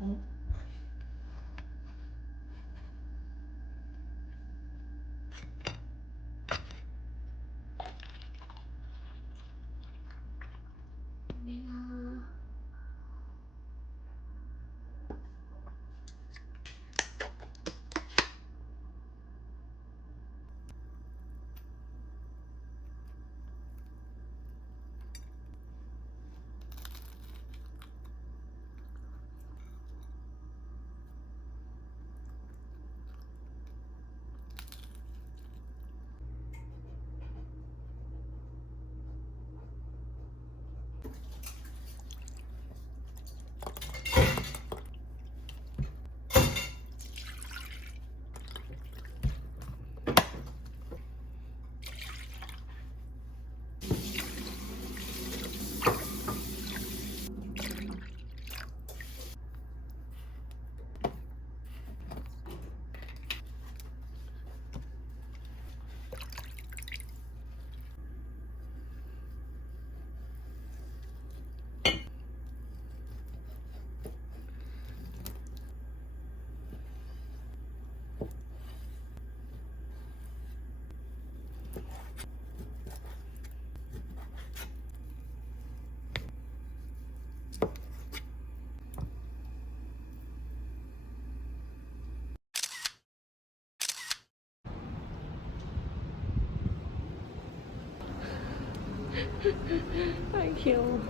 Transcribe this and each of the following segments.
嗯。 아 귀여워.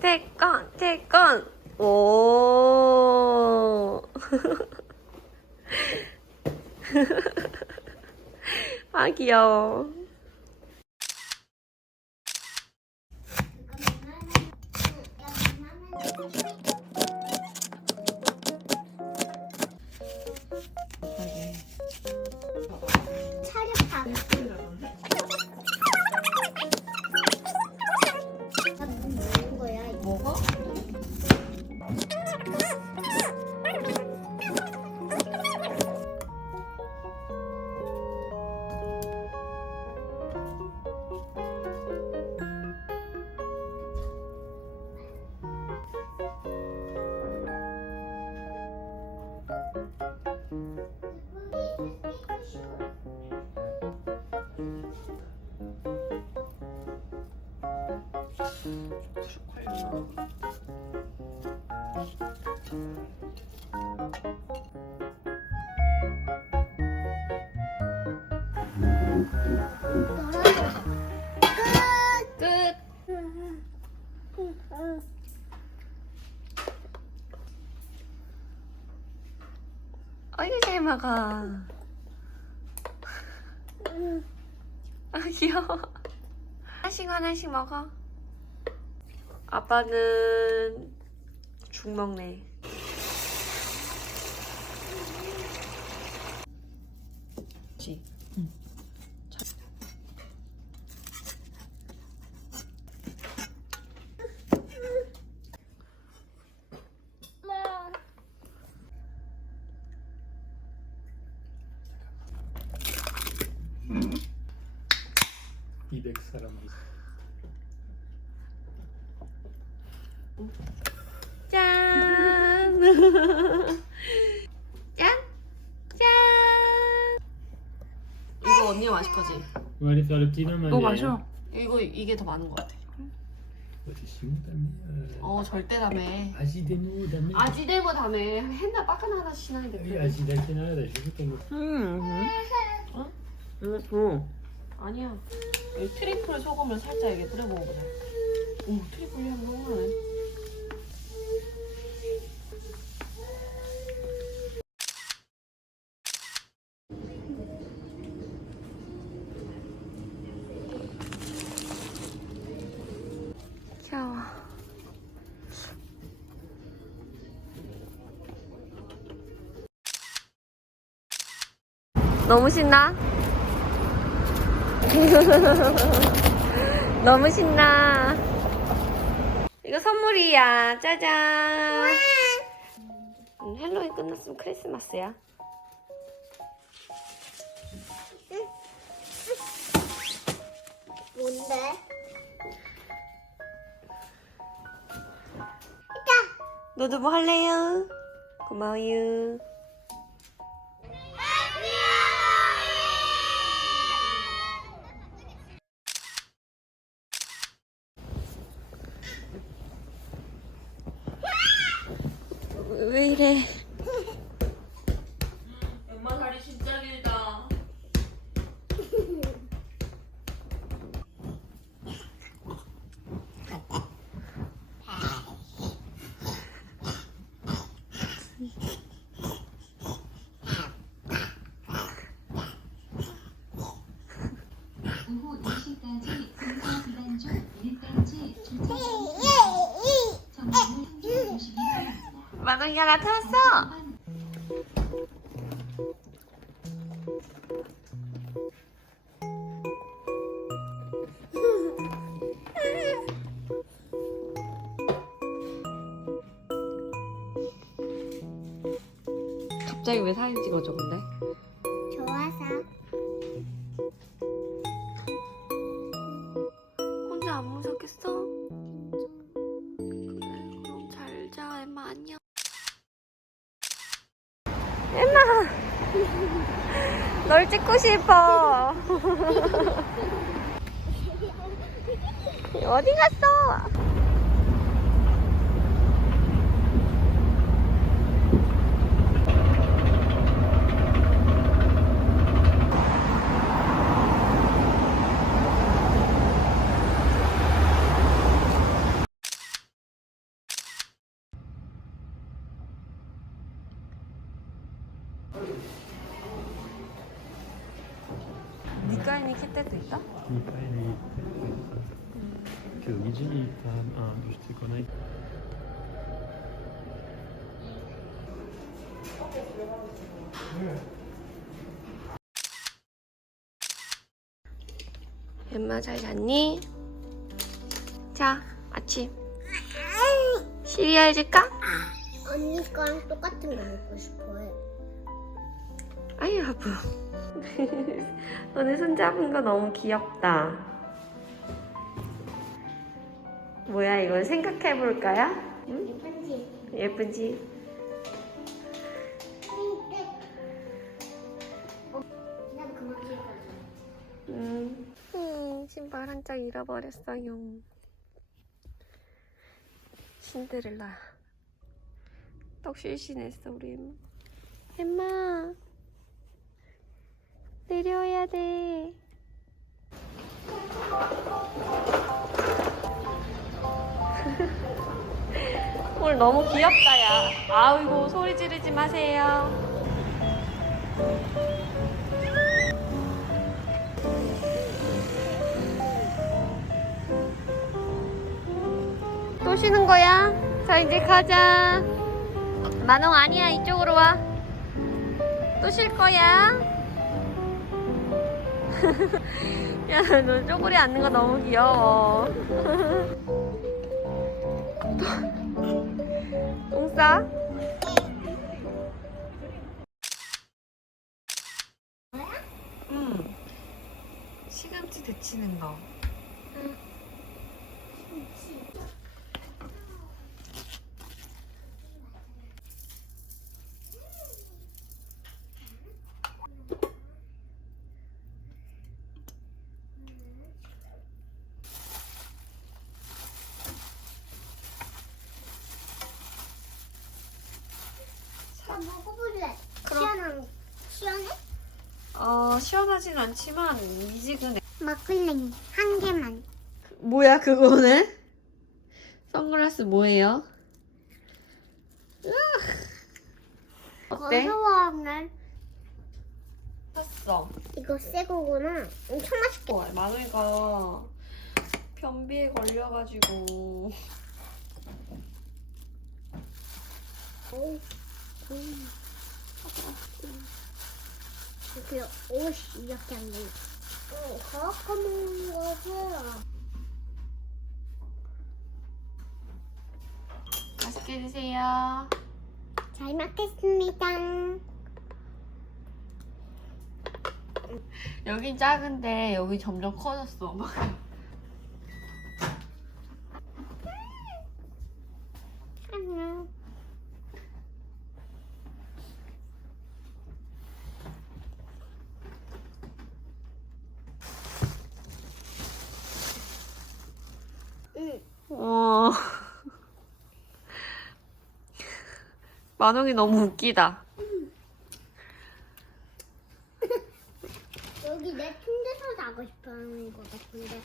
태권 태권 오. 아 귀여워. 먹어. 아 귀여워. 하나씩 하나씩 먹어. 아빠는 죽 먹네. 200 사람이 짠! 짠! 짠! 이거 언니 맛있 거지? 말이 사람 지나만 너 마셔. 이거 이게 더 많은 거 같아. 어디 심다며 어 절대 담에. 아시데노 다며 아지데모 담에 했나 빠끈 하나 신하는데. 여기 그래. 아시다시나 다시 붙은 거응 어? 이거 줘. 아니야. 이 트리플 소금을 살짝 이게 뿌려 먹어보자. 오 트리플 향 너무 나네. 귀여워. 너무 신나? 너무 신나. 이거 선물이야. 짜잔. 음, 헬로윈 끝났으면 크리스마스야. 뭔데? 너도 뭐 할래요? 고마워요. 왜 이래? 엄마 다리 진짜 길다. 오후 2시까지 공사 기간 중 1단지 주차 정보를 참조해 주시기 마동이가 나타났어. 갑자기 왜 사진 찍어줘 근데? 널 찍고 싶어 어디 갔어? 엠마 잘 잤니? 자, 아침. 시리얼 줄까? 언니 거랑 똑같은 거 먹고 싶어요. 아이, 아부. 오늘 손 잡은 거 너무 귀엽다. 뭐야, 이걸 생각해 볼까요? 응? 예쁜지? 예쁘지? 신발 한 짝 잃어버렸어요. 신데렐라. 떡 실신했어, 우리 엠마. 엠마. 내려와야 돼. 오늘 너무 귀엽다, 야. 아이고, 소리 지르지 마세요. 또 쉬는 거야? 자, 이제 가자. 만홍 아니야, 이쪽으로 와. 또 쉴 거야? 야, 너 쪼그리 앉는 거 너무 귀여워. 똥 싸? 응. 시금치 데치는 거. 나 먹어볼래. 시원한, 시원해? 어, 시원하진 않지만 미지근해. 먹을래. 한 개만. 뭐야, 그거는? 선글라스 뭐예요? 어때? 고소하네. 샀어. 이거 새 거구나. 엄청 맛있게. 어, 마누이가 변비에 걸려가지고 오, 음. 이렇게 옷이 이렇게 안 돼. 응, 가끔 먹는 거지. 맛있게 드세요. 잘 먹겠습니다. 여긴 작은데 여기 점점 커졌어. 막. 안녕. 응. 어. 만홍이 너무 웃기다. 여기 내 침대에서 자고 싶어 하는 거 같은데.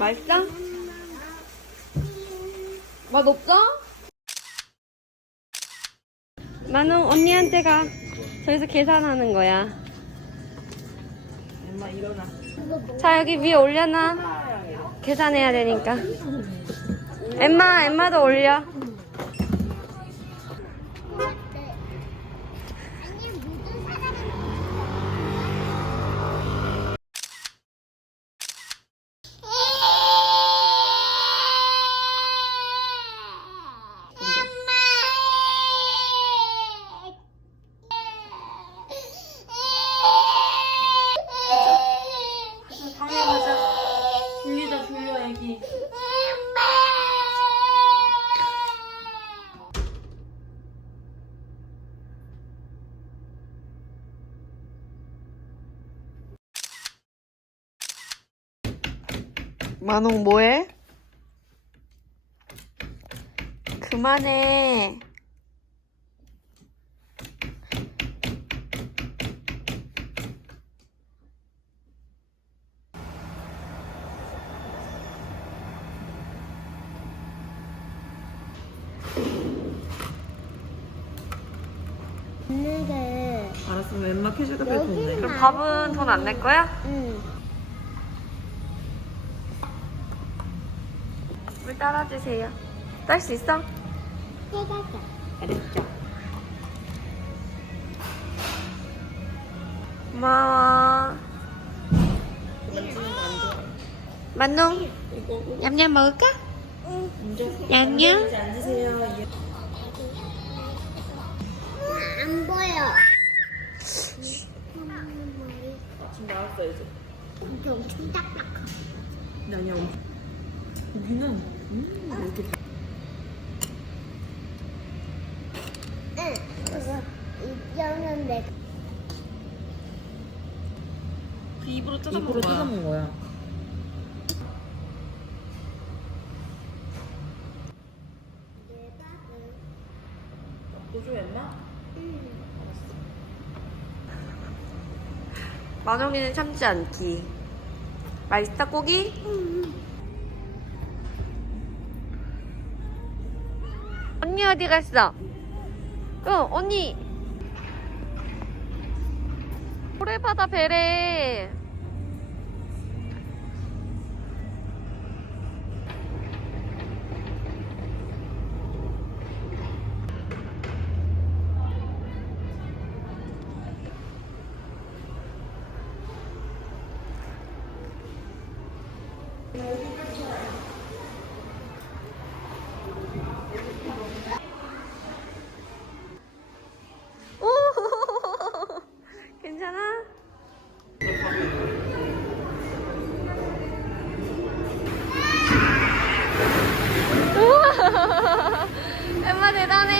맛있어? 맛 없어? 만홍 언니한테 가. 저기서 계산하는 거야. 엄마 일어나. 자 여기 위에 올려놔. 계산해야 되니까. 엠마 엠마도 올려. 만홍 뭐해? 그만해. 오늘은 알았어, 웬만 캐셔 카페 여기는 그럼 밥은 돈 안 낼 거야? 응. 따라주세요. 딸 수 있어? 해가자. 알았죠. 고마워. 만농, 냠냠 먹을까? 냠냠. 앉으세요. 안 보여. 지금 나왔어, 이제. 이게 엄청 딱딱하. 아니야, 고기는, 음, 이렇게. 응. 그거 이거는 내가 그 입으로 뜯어 입으로 뜯어먹은 거야. 너좀 웬만? 만홍이는 참지 않기. 맛있다 고기? 언니 어디 갔어? 어 언니. 고래바다 배래. 엠마 대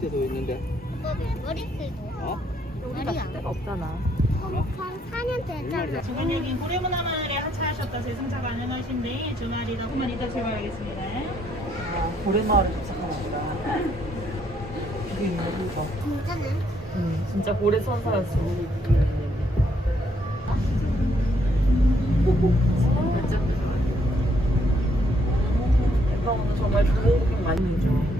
밑에도 있는데. 이거 쓰고. 어? 머리야. 데가 없잖아. 한 4년 됐잖아. 저번 여기 고래문화 마을에 하차하셨다 세승차 가능하신데 주말이다 조금만 이따 출발하겠습니다. 고래마을을 접속하는구나. 그게 있네, 그거. 진짜는? 응, 진짜 고래 선사였어. 엠마 오늘 정말 좋은 고객 많이 내죠.